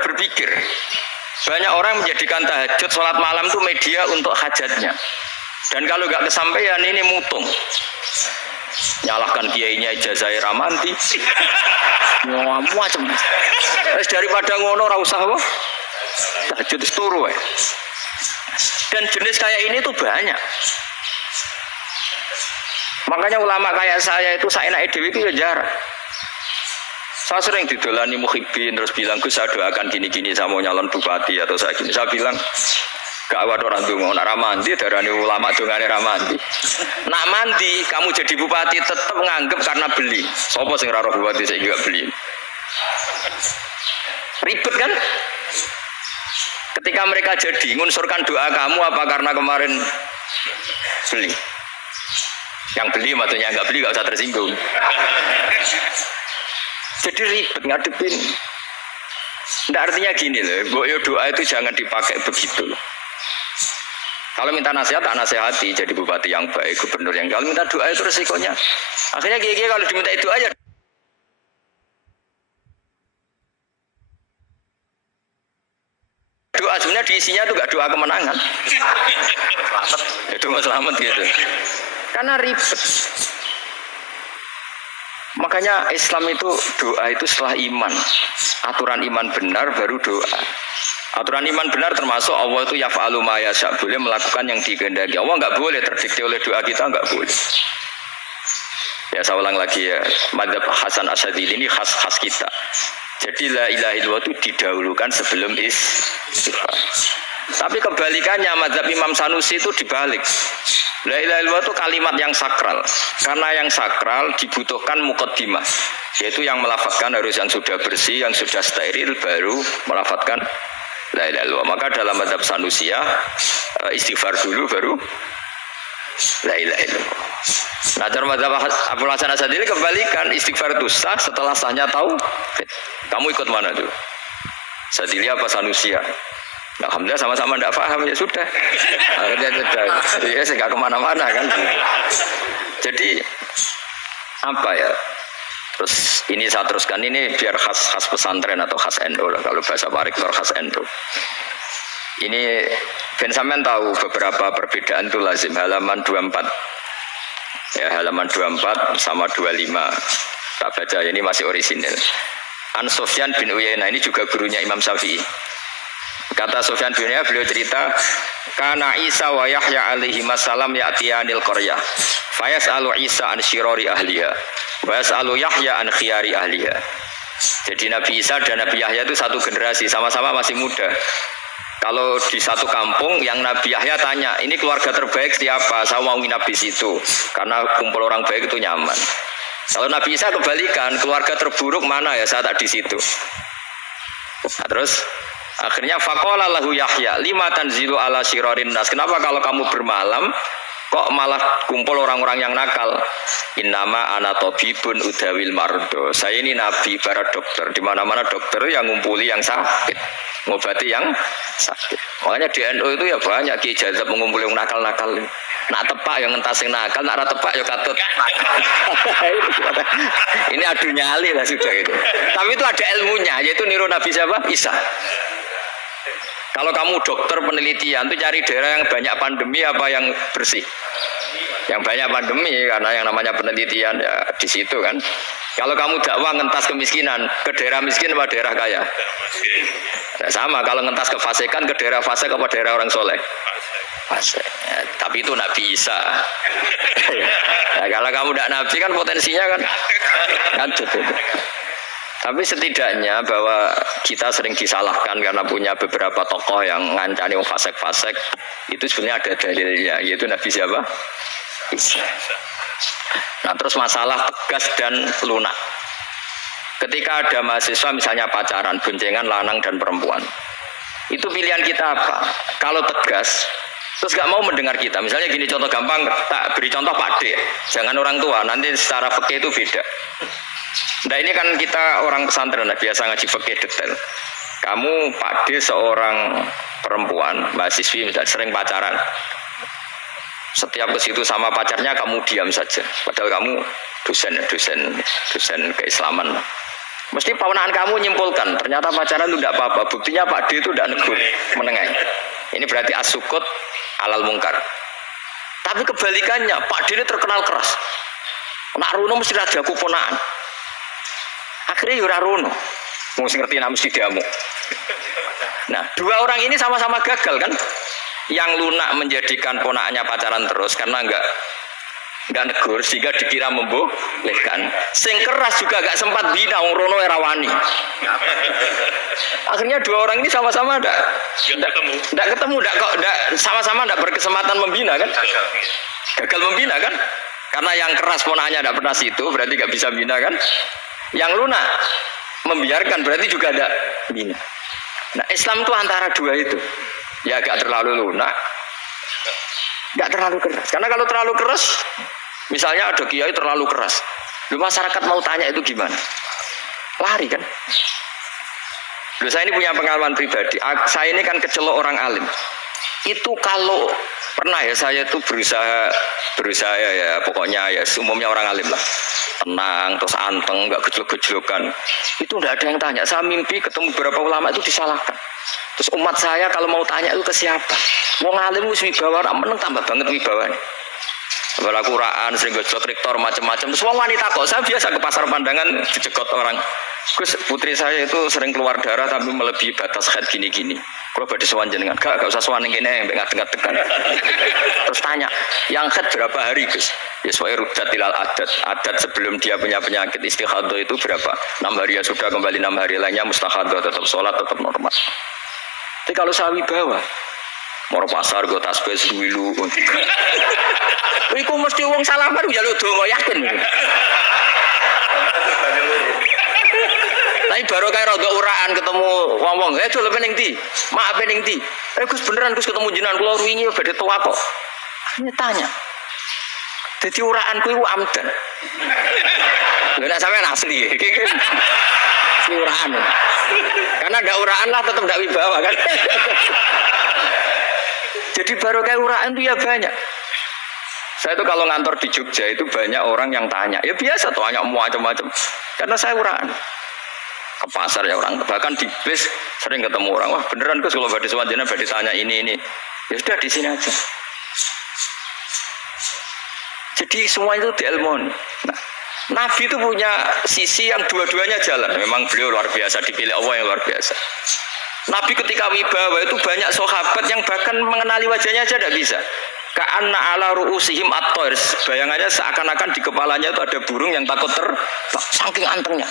berpikir. Banyak orang menjadikan tahajud, sholat malam itu media untuk hajatnya. Dan kalau nggak kesampaian ini mutung. Nyalahkan kiainya ijazah ramanti. Macam. Daripada ngono ora usah apa? Tahajud turu ya. Dan jenis kayak ini tuh banyak. Makanya ulama kayak saya itu seenake dhewe itu ya jarang. Saya sering didolani muhibbin terus bilang, Gus saya doakan gini-gini saya mau nyalon bupati atau saya gini. Saya bilang gak waduh orang dongo nak ramanti darani ulama dongane ramanti. Nak mandi kamu jadi bupati tetap nganggep karena beli. Sopo sing ora roh bupati saya juga beli. Ribet kan? Ketika mereka jadi ngunsurkan doa kamu apa karena kemarin beli? Yang beli maksudnya nggak beli nggak usah tersinggung. Jadi ribet ngadepin. Nggak artinya gini loh, boyo doa itu jangan dipakai begitu. Kalau minta nasihat, tak nasihati jadi bupati yang baik, gubernur yang kalau minta doa itu resikonya. Akhirnya gigi kalau diminta itu aja. Doa sebenarnya diisinya itu nggak doa kemenangan. Itu mau selamat gitu. Karena ribet. Makanya Islam itu doa itu setelah iman. Aturan iman benar baru doa. Aturan iman benar termasuk Allah itu yaf'alu ma yasha, boleh melakukan yang dikehendaki. Allah enggak boleh terdikte oleh doa kita, enggak boleh. Ya saya ulang lagi ya, madzhab Hasan Asyadzili ini khas kita. Jadi la ilaha illallah itu didahulukan sebelum istighfar. Tapi kebalikannya madzhab Imam Sanusi itu dibalik. La ilaha illallah itu kalimat yang sakral. Karena yang sakral dibutuhkan muqaddimah, yaitu yang melafadzkan harus yang sudah bersih, yang sudah steril baru melafadzkan la ilaha illallah. Maka dalam madzhab Sanusiyah istighfar dulu baru la ilaha illallah. Nah, dalam madzhab Abu Hasan Asyadzili kebalikan, istighfar itu sah setelah sahnya tauhid. Kamu ikut mana tuh? Asyadzili apa Sanusiyah? Alhamdulillah sama-sama tidak paham ya sudah. Akhirnya sudah. Ya saya nggak kemana-mana kan. Jadi apa ya? Terus ini saya teruskan ini biar khas pesantren atau khas NU lah. Kalau bahasa Pak Rektor khas NU. Ini Ben sampean tahu beberapa perbedaan itu lazim. Halaman 24. Ya halaman 24 sama 25. Tak baca ini masih orisinil. An Sufyan bin Uyainah ini juga gurunya Imam Syafi'i. Kata Sufyan bin Uyainah, beliau cerita, kana Isa wa Yahya alaihi wasallam ya'tiyanil qaryah. Fayas'alu Isa an syirari ahliha, wa yas'alu Yahya an khiyari ahliha. Jadi Nabi Isa dan Nabi Yahya itu satu generasi, sama-sama masih muda. Kalau di satu kampung yang Nabi Yahya tanya, ini keluarga terbaik siapa? Saya mau nginap di situ, karena kumpul orang baik itu nyaman. Kalau Nabi Isa kebalikan, keluarga terburuk mana ya? Saya tak di situ. Nah, terus akhirnya faqala lahu Yahya lima tanzilu ala syirarin nas. Kenapa kalau kamu bermalam kok malah kumpul orang-orang yang nakal? Innama ana tabibun udawil mardo. Saya ini nabi para dokter. Di mana-mana dokter yang ngumpuli yang sakit, ngobati yang sakit. Makanya di NU itu ya banyak Ki Jazab mengumpuli yang nakal-nakal. Nak tepak yang entas yang nakal, nak tepak ya katut. Ini adu nyali lah sudah itu. Tapi itu ada ilmunya, yaitu niru Nabi siapa? Isa. Kalau kamu dokter penelitian itu cari daerah yang banyak pandemi apa yang bersih? Yang banyak pandemi, karena yang namanya penelitian ya di situ kan. Kalau kamu dakwah ngentas kemiskinan, ke daerah miskin apa daerah kaya? Nah, sama kalau ngentas kefasikan ke daerah fasik apa daerah orang soleh? Fasik. Ya, tapi itu Nabi Isa. Nah, kalau kamu tidak Nabi kan potensinya kan ngacut itu. Tapi setidaknya bahwa kita sering disalahkan karena punya beberapa tokoh yang ngancani fasik-fasik, itu sebenarnya ada dalilnya, yaitu Nabi siapa? Isa. Nah terus masalah tegas dan lunak. Ketika ada mahasiswa misalnya pacaran, boncengan lanang dan perempuan, itu pilihan kita apa? Kalau tegas, terus gak mau mendengar kita. Misalnya gini contoh gampang, tak beri contoh Pak D, jangan orang tua, nanti secara fikih itu beda. Nah ini kan kita orang pesantren, biasa ngaji fikih detail. Kamu Pak D seorang perempuan, mahasiswi misalnya sering pacaran. Setiap ke situ sama pacarnya kamu diam saja. Padahal kamu dosen keislaman. Mesti ponakan kamu nyimpulkan, ternyata pacaran itu tidak apa-apa. Buktinya Pak D itu tidak negur, menengahi. Ini berarti asukut alal mungkar. Tapi kebalikannya, Pak D ini terkenal keras. Nak runo mesti rajaku ponakan. Akhirnya yura runo. Mesti ngerti nama mesti diamu. Nah, dua orang ini sama-sama gagal kan? Yang lunak menjadikan ponakannya pacaran terus karena enggak negur sehingga dikira membolehkan. Sing keras juga gak sempat bina wong rono era wani. Akhirnya dua orang ini sama-sama enggak ketemu, sama-sama enggak berkesempatan membina kan? Gagal membina kan? Karena yang keras ponakannya enggak pernah situ, berarti gak bisa bina kan? Yang lunak membiarkan berarti juga ada bina. Nah, Islam itu antara dua itu. Ya gak terlalu lunak, gak terlalu keras. Karena kalau terlalu keras, misalnya ada kiai terlalu keras, masyarakat mau tanya itu gimana? Lari kan? Loh, saya ini punya pengalaman pribadi. Saya ini kan kecelok orang alim. Itu kalau pernah ya saya itu berusaha ya pokoknya ya umumnya orang alim lah. Tenang, terus anteng, nggak gejlok-gejlokan. Itu nggak ada yang tanya. Saya mimpi ketemu beberapa ulama itu disalahkan. Terus umat saya kalau mau tanya itu ke siapa? Wong alim wis wibawa, meneng tambah banget wibawanya. Kalau Quran sering gejlok rektor macam-macam. Terus wong wanita kok saya biasa ke pasar pandangan dicegot orang. Gus, putri saya itu sering keluar darah tapi melebihi batas haid gini-gini. Kalau badhe sowan jenengan, gak usah sowan ning kene mbek ngadeg-ngadegan. Terus tanya, yang haid berapa hari, Gus? Ya soal rudat ilal adat sebelum dia punya penyakit istighadah itu berapa? 6 hari ya sudah, kembali 6 hari lainnya mustahadah, tetap sholat tetap normal. Tapi kalau sawi bawa mau pasar go tasbih dulu. Iku mesti wong salaman njaluk donga yakin. Tapi baru kayak rodo uraan ketemu wong-wong, coba pening di, maaf pening di. Gus beneran Gus ketemu jenengan kula wingi badhe tua kok. Ini tanya. Jadi uraanku itu amdan. Enggak sampean asli. Ini uraan. Karena ada uraan lah tetap tidak wibawa kan. Jadi baru kayak uraan itu ya banyak. Saya itu kalau ngantor di Jogja itu banyak orang yang tanya. Ya biasa tanya macam-macam. Karena saya uraan. Ke pasar ya orang, bahkan di bis sering ketemu orang, wah beneran Gus kalau badhe sowan jenengan badhe tanya ini. Ya sudah di sini aja. Jadi semua itu diilmoni. Nah, Nabi itu punya sisi yang dua-duanya jalan. Memang beliau luar biasa, dipilih Allah yang luar biasa. Nabi ketika wibawa itu banyak sahabat yang bahkan mengenali wajahnya aja tidak bisa. Ka'anna ala ru'usihim at-tayr. Bayangannya seakan-akan di kepalanya itu ada burung yang takut saking antengnya.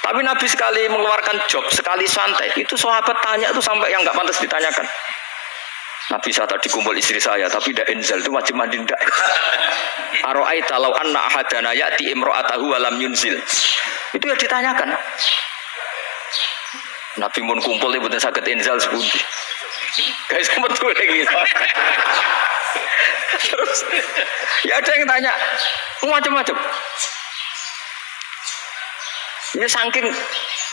Tapi Nabi sekali mengeluarkan job, sekali santai, itu sahabat tanya itu sampai yang nggak pantas ditanyakan. Nabi saya tadi kumpul istri saya, tapi tidak inzal itu wajib mandi ndak. Aro'aita law anna ahadana ya'ti imra'atahu wa lam yunzil. Itu yang ditanyakan. Nabi mun kumpul ibu sakit inzal sepundi. Guys, betul lagi. Terus ya ada yang tanya macam-macam. Ini saking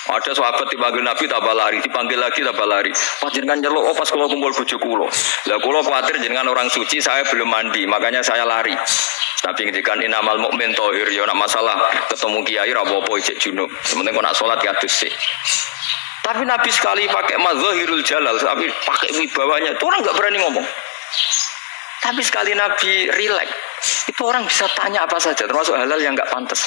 ada sahabat dipanggil Nabi tambah lari, dipanggil lagi tambah lari. Pas jenengan nyeluk, pas kalau kumpul bojo kula. Lah kula kuwatir jenengan orang suci, saya belum mandi, makanya saya lari. Nabi ngendikan innamal mu'min thahir, ya nak masalah ketemu kiai ra apa-apa ijek junub. Sementing kok nak salat ya adus sih. Tapi Nabi sekali pakai mazahirul jalal, tapi pakai wibawanya, itu orang enggak berani ngomong. Tapi sekali Nabi rileks, itu orang bisa tanya apa saja, termasuk halal yang enggak pantas.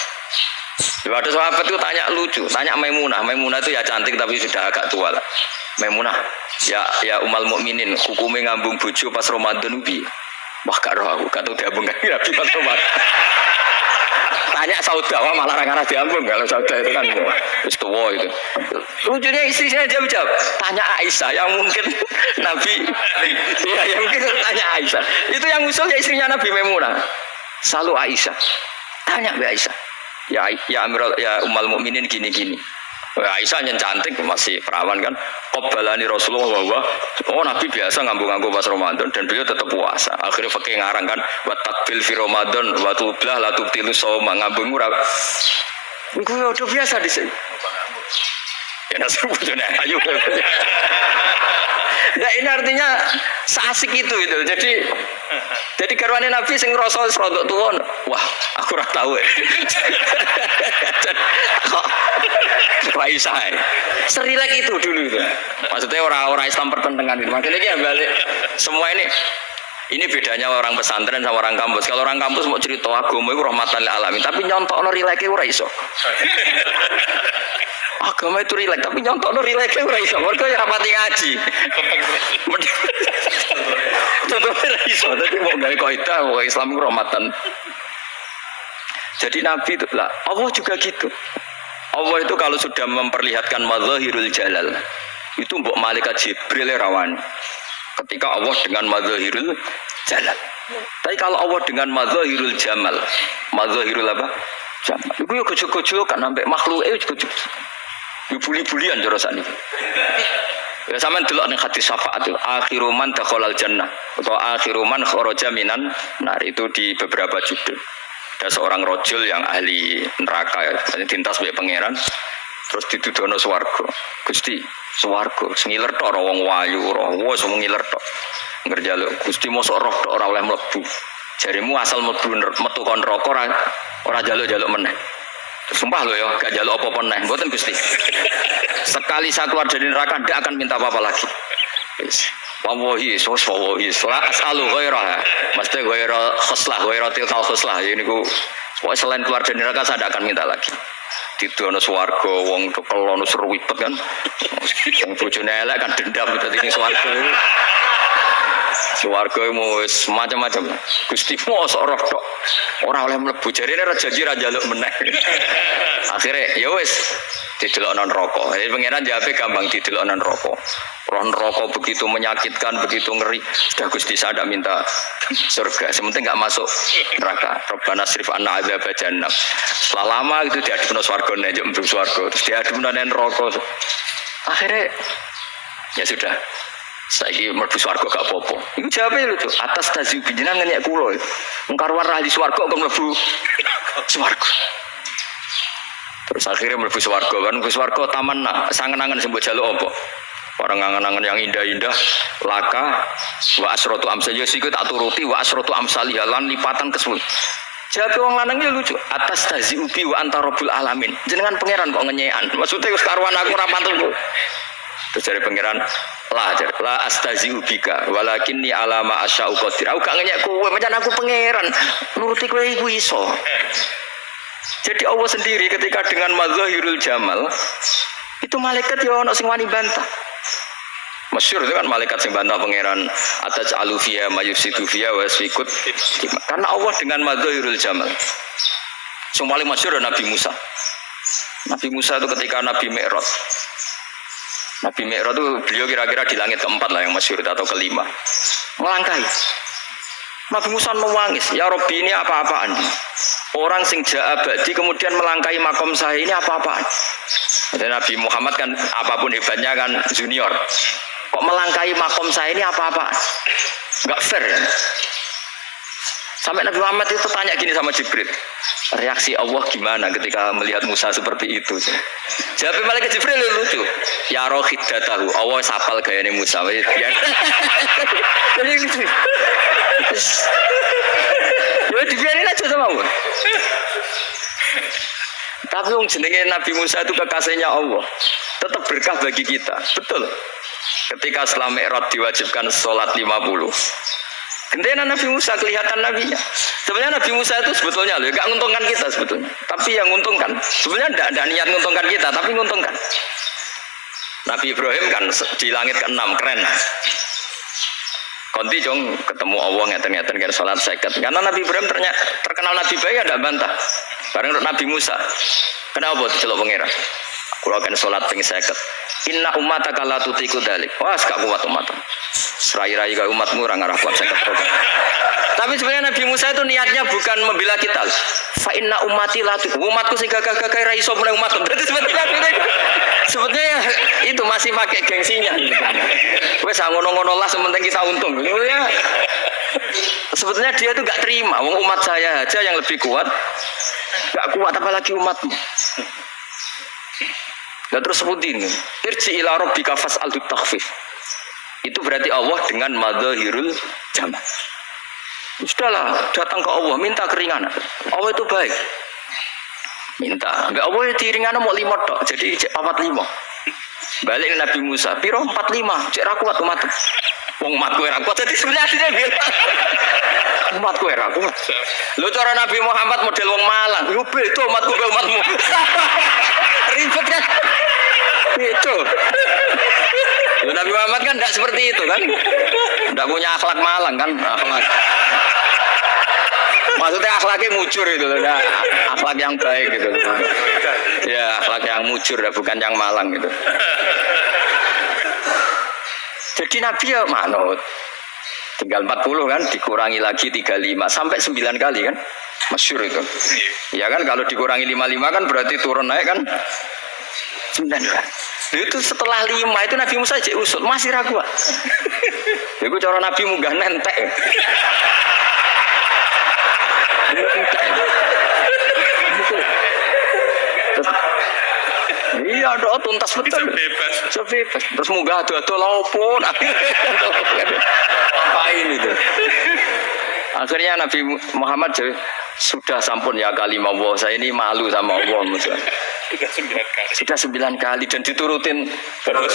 Ada sahabat itu tanya lucu, tanya Maimunah. Maimunah itu ya cantik tapi sudah agak tua lah. Maimunah, ya umal mukminin, hukumnya ngambung bojo pas Ramadan ubi. Wah gak roh aku, gak tahu diambung kan Nabi pas Ramadan. Tanya Saudawa malah orang-orang diambung, kalau Sauda itu kan wis tua itu. Lucunya istrinya dia jawab, tanya Aisyah yang mungkin Nabi, ya yang mungkin tanya Aisyah. Itu yang usul ya istrinya Nabi Maimunah. Selalu Aisyah, tanya Mbak Aisyah. Ya Amirul ya umal mukminin gini-gini. Aisyah yang cantik masih perawan kan. Qabbalani Rasulullah bahwa oh Nabi biasa ngambung-ngambung pas Ramadan dan beliau tetap puasa. Akhirnya pakai ngarang kan wa takbil fi Ramadan wa tublah la tubtilu shauma ngambung ora. Iku udah biasa di sini. Ya nasi bojone ayo. Nah ini artinya seasik itu. Jadi Jadi garwane Nabi sing ngrasa wis rodok tuwa. Wah, aku ora tau. Kok Raisa. Serilek itu dulu itu. Maksudnya orang Islam pertentangan itu. Makanya dia balik semua ini bedanya orang pesantren sama orang kampus. Kalau orang kampus mau cerita agama itu rahmatan lil alamin, tapi nyontokno rileke ora iso. Agama itu rilek, tapi nyontokno rileke ora iso. Mergo ya rapati ngaji. Contohnya ora iso, tapi mau gawe kaidah bahwa Islam itu rahmatan. Jadi Nabi itu lah, Allah juga gitu. Allah itu kalau sudah memperlihatkan madzahirul jalal, itu mbok malaikat Jibril rawan. Ketika Allah dengan madzahirul jalal. Tapi kalau Allah dengan madzahirul jamal, madzahirul apa? Jamal. Iku yo gojo-gojo kan sampai makhluke yo gojo. Yo buli-bulian cara sakniki. Ya sampean delok ning hadis syafaat itu, akhiru man dakhalal jannah atau akhiru man kharaja minan nar, itu di beberapa judul. Ada seorang rojul yang ahli neraka ya, tintas mbek pangeran terus dituduhno swarga. Gusti, swarga sengiler tok ora wong wayu ora wis ngiler tok. Ngerjaluk Gusti mosok roh tok ora oleh mlebu. Jarimu asal mlebu metu kon neraka ora jaluk-jaluk meneh. Sumpah lo ya, gak jaluk apa-apa neh, mboten Gusti. Sekali saya keluar dari neraka ndak akan minta apa-apa lagi. Wis. Wallahi, la as'alu ghairah. Mesti ghairah khuslah, ghairah tilkal khuslah. Ya niku selain keluar dari neraka saya tidak akan minta lagi. Didono swarga wong kekelon seruwipet kan. Wong bojone elek kan dendam dadi ning swarga. Swarga wis macam-macam. Gusti mosok roh tok. Ora oleh mlebu jarine ra janji ra njaluk meneh. Akhire ya wis didelokno neraka. Jadi pangeran jawabe gampang didelokno neraka. Roh neraka begitu menyakitkan, begitu ngeri. Sudah Gusti saya tidak minta surga, sementing enggak masuk neraka. Rabbana srif anna adzab jahannam. Setelah lama itu diadepno swarga nek mlebu swarga, terus diadepno neraka. Akhirnya ya sudah. Saiki mlebu swarga gak apa-apa. Iku jawabe lucu. Atas tazib jenengan nyek kula. Wong karwan ra di swarga kok mlebu swarga. Terus akhirnya mlebu swarga kan, mlebu swarga tamanna, sangen-angen sing mbok jaluk apa? Orang angan-angan yang indah-indah, laka, wa asrotu amsal, ya siku tak turuti, wa asrotu amsalih, lan lipatan ke 10. Jawab wong lanang lucu, atas tazi ubi wa antarobul alamin. Jenengan pangeran kok ngenyekan. Maksudnya wis karuan aku ora pantes. Terus dari pangeran, la astazi ubika, walakinni alama asya'u qadir. Aku gak ngenyek kowe, pancen aku pangeran. Nuruti kowe iku iso. Jadi Allah sendiri ketika dengan madzahirul jamal, itu malaikat ya ono sing wani bantah. Masyhur itu kan malaikat sing bantah pangeran atas alufia mayusidu fiya wasfikut. Karena Allah dengan madzahirul jamal. Sing paling masyhur Nabi Musa. Nabi Musa itu ketika Nabi Mi'raj. Nabi Mi'raj itu beliau kira-kira di langit keempat lah yang masyhur atau kelima. Melangkahi. Nabi Musa menangis, ya Rabbi ini apa-apaan? Orang sing ja'a ba'di kemudian melangkahi makom saya ini apa-apaan? Dan Nabi Muhammad kan apapun hebatnya kan junior. Kok melangkahi makom saya ini apa-apaan? Enggak fair ya? Sampai Nabi Muhammad itu tanya gini sama Jibril. Reaksi Allah gimana ketika melihat Musa seperti itu? Jawab malaikat Jibril lucu. Ya roh hiddatahu. Allah sapal gayane Musa. Biar. Jadi lucu. Ya dibiarin aja sama Allah. Tapi wong jenenge Nabi Musa itu kekasihnya Allah. Tetap berkah bagi kita. Betul. Ketika setelah Mi'raj diwajibkan sholat 50. Gentena Nabi Musa kelihatan nabinya. Sebenarnya Nabi Musa itu sebetulnya loh, gak menguntungkan kita sebetulnya. Tapi yang menguntungkan, sebenarnya tidak niat menguntungkan kita, tapi menguntungkan. Nabi Ibrahim kan di langit ke-6, keren. Konti jong ketemu Allah ngeten-ngeten kira sholat seket. Karena Nabi Ibrahim terkenal Nabi baik, ada bantah. Bareng Nabi Musa. Kenapa celok pangeran? Kalau akan sholat ping seket. Inna umataka la tutiku dalik. Wah, gak kuat umatmu. Serai-rai ke umatmu orang arah kuat seket. Tapi sebenarnya Nabi Musa itu niatnya bukan membela kita. Fa inna ummati la tutiku. Umatku sing gagah-gagah ra iso meneh umatku. Berarti sebetulnya itu masih pakai gengsinya. Wes ngono-ngono lah sementing kita untung. Ya. Sebetulnya dia itu gak terima. Wong umat saya aja yang lebih kuat. Gak kuat apalagi umatmu. Nah terus sebutin irji ila rabbika fas'al takhfif. Itu berarti Allah dengan madzahirul jamal. Sudahlah, datang ke Allah, minta keringanan. Allah itu baik. Minta. Enggak Allah itu keringanan mau 5 tok, jadi 45. Balik Nabi Musa, piro 45, cek ra kuat umat. Wong umatku ora kuat, jadi sebenarnya dia bilang. Umatku ora kuat. Lho cara Nabi Muhammad model wong Malang, yo beda umatku be umatmu. Ribet kan? Itu. Nabi Muhammad kan tidak seperti itu kan, tidak punya akhlak Malang kan, akhlak. Maksudnya akhlaknya mujur itu, akhlak yang baik gitu. Ya akhlak yang mujur, bukan yang Malang gitu. Jadi Nabi ya manut. Tinggal 40 kan, dikurangi lagi 35 sampai 9 kali kan, masyhur itu. Ya kan kalau dikurangi 55 kan berarti turun naik kan 9 kali. Itu setelah 5 itu Nabi Musa aja usut masih ragu. Itu cara Nabi munggah nentek. Iya, doa tuntas betul. Bebas. Terus munggah ado-ado laupun. Apain itu? Akhirnya Nabi Muhammad sudah sampun ya kalimah Allah. Saya ini malu sama Allah. Sudah 9 kali dan diturutin terus.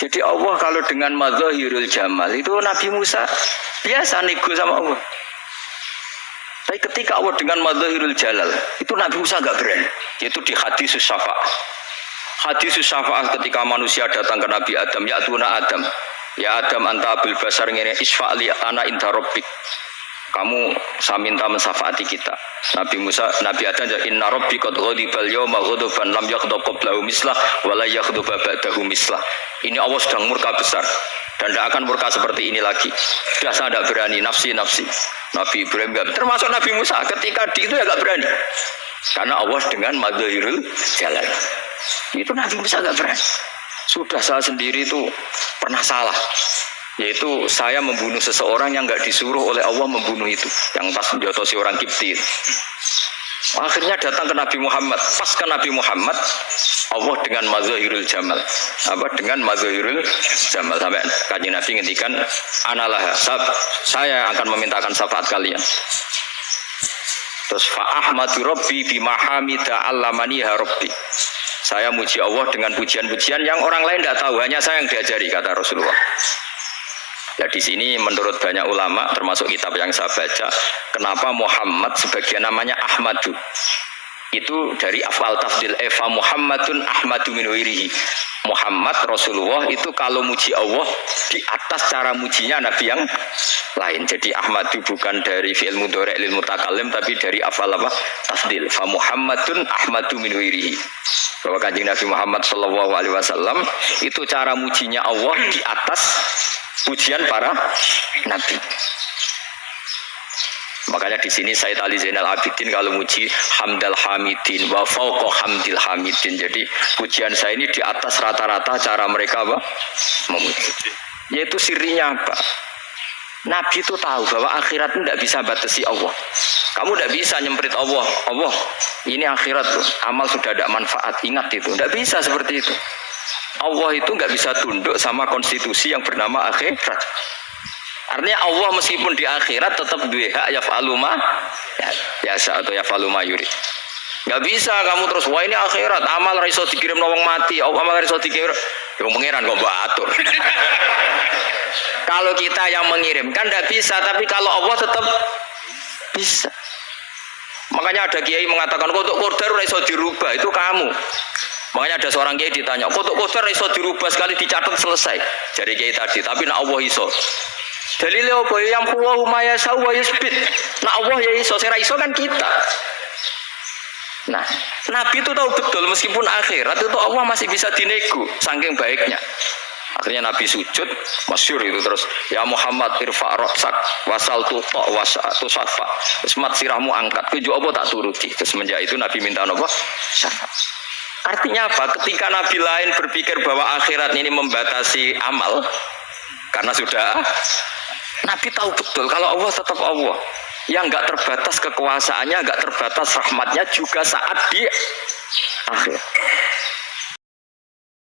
Jadi Allah kalau dengan madzahirul jamal itu Nabi Musa biasa nego sama Allah. Tapi ketika Allah dengan madzahirul jalal itu Nabi Musa enggak berani. Yaitu di hadis syafa'ah. Hadis syafa'ah ketika manusia datang ke Nabi Adam, ya tuna Adam. Ya Adam anta abil basar ngene isfa'li ana inda rabbik. Kamu saya minta mensafaati kita. Nabi Musa, Nabi Adam, inna rabbi qad ghadibal yawma ghadaban lam yaghdab qablahu mislah wa la yaghdab ba'dahu mislah. Ini Allah sedang murka besar dan tidak akan murka seperti ini lagi. Sudah saya tidak berani, nafsi. Nabi Ibrahim enggak, termasuk Nabi Musa ketika di itu ya enggak berani. Karena Allah dengan madzahirul jalal. Itu Nabi Musa enggak berani. Sudah saya sendiri itu pernah salah. Yaitu saya membunuh seseorang yang enggak disuruh oleh Allah membunuh itu, yang pas menjotosi orang Kipti. Akhirnya datang ke Nabi Muhammad. Pas ke Nabi Muhammad, Allah dengan madzahirul jamal. Dengan madzahirul jamal sampai Kanjeng Nabi ngendikan analah saya akan memintakan syafaat kalian. Terus fa ahmadu rabbi bima hamida allamani ya rabbi. Saya muji Allah dengan pujian-pujian yang orang lain tidak tahu, hanya saya yang diajari, kata Rasulullah. Ya di sini menurut banyak ulama termasuk kitab yang saya baca, kenapa Muhammad sebagian namanya Ahmadu? Itu dari afal tafdil Eva Muhammadun Ahmadu min wirihi. Muhammad Rasulullah itu kalau muji Allah di atas cara mujinya Nabi yang lain. Jadi Ahmadu bukan dari fi'il mudhari' lil mutakallim tapi dari afal apa? Tafdil. Fa Muhammadun Ahmadu min wirihi. Bahwa Kanjeng Nabi Muhammad sallallahu alaihi wasallam itu cara mujinya Allah di atas pujian para nabi. Makanya di sini Sayyid Ali Zainal Abidin kalau muji hamdal hamidin wa fauqa hamdil hamidin. Jadi pujian saya ini di atas rata-rata cara mereka apa? Memuji. Yaitu sirinya apa? Nabi itu tahu bahwa akhirat itu tidak bisa batasi Allah. Kamu tidak bisa nyemprit Allah. Allah, ini akhirat tuh. Amal sudah ada manfaat. Ingat itu. Tidak bisa seperti itu. Allah itu nggak bisa tunduk sama konstitusi yang bernama akhirat. Artinya Allah meskipun di akhirat tetap duwe hak yaf'alu ma biasa atau yaf'alu ma yurid. Nggak bisa kamu terus wah ini akhirat amal ra iso dikirim wong mati, amal ra iso dikirim yo pangeran kok mbok atur. Kalau kita yang mengirimkan tidak bisa, tapi kalau Allah tetap bisa. Makanya ada kiai mengatakan kodok qadar ra iso dirubah, itu kamu. Makanya ada seorang kiai ditanya, kodok qadar ra iso dirubah sekali dicatat selesai. Jadi kiai tadi, tapi nak Allah iso. Dalile apa yang Allahu ma yasha wa yusbit. Nak Allah ya iso, sing ra iso kan kita. Nah, Nabi itu tahu betul meskipun akhirat itu Allah masih bisa dinego saking baiknya. Akhirnya Nabi sujud, masyhur itu terus, ya Muhammad irfa' ra'sak wasal tuqa wasatu safa. Semat sirahmu angkat, kuwi apa tak turuti. Terus semenjak itu Nabi minta apa? Syafaat. Artinya apa? Ketika Nabi lain berpikir bahwa akhirat ini membatasi amal, karena sudah Nabi tahu betul kalau Allah tetap Allah. Yang enggak terbatas kekuasaannya, enggak terbatas rahmatnya juga saat di akhir.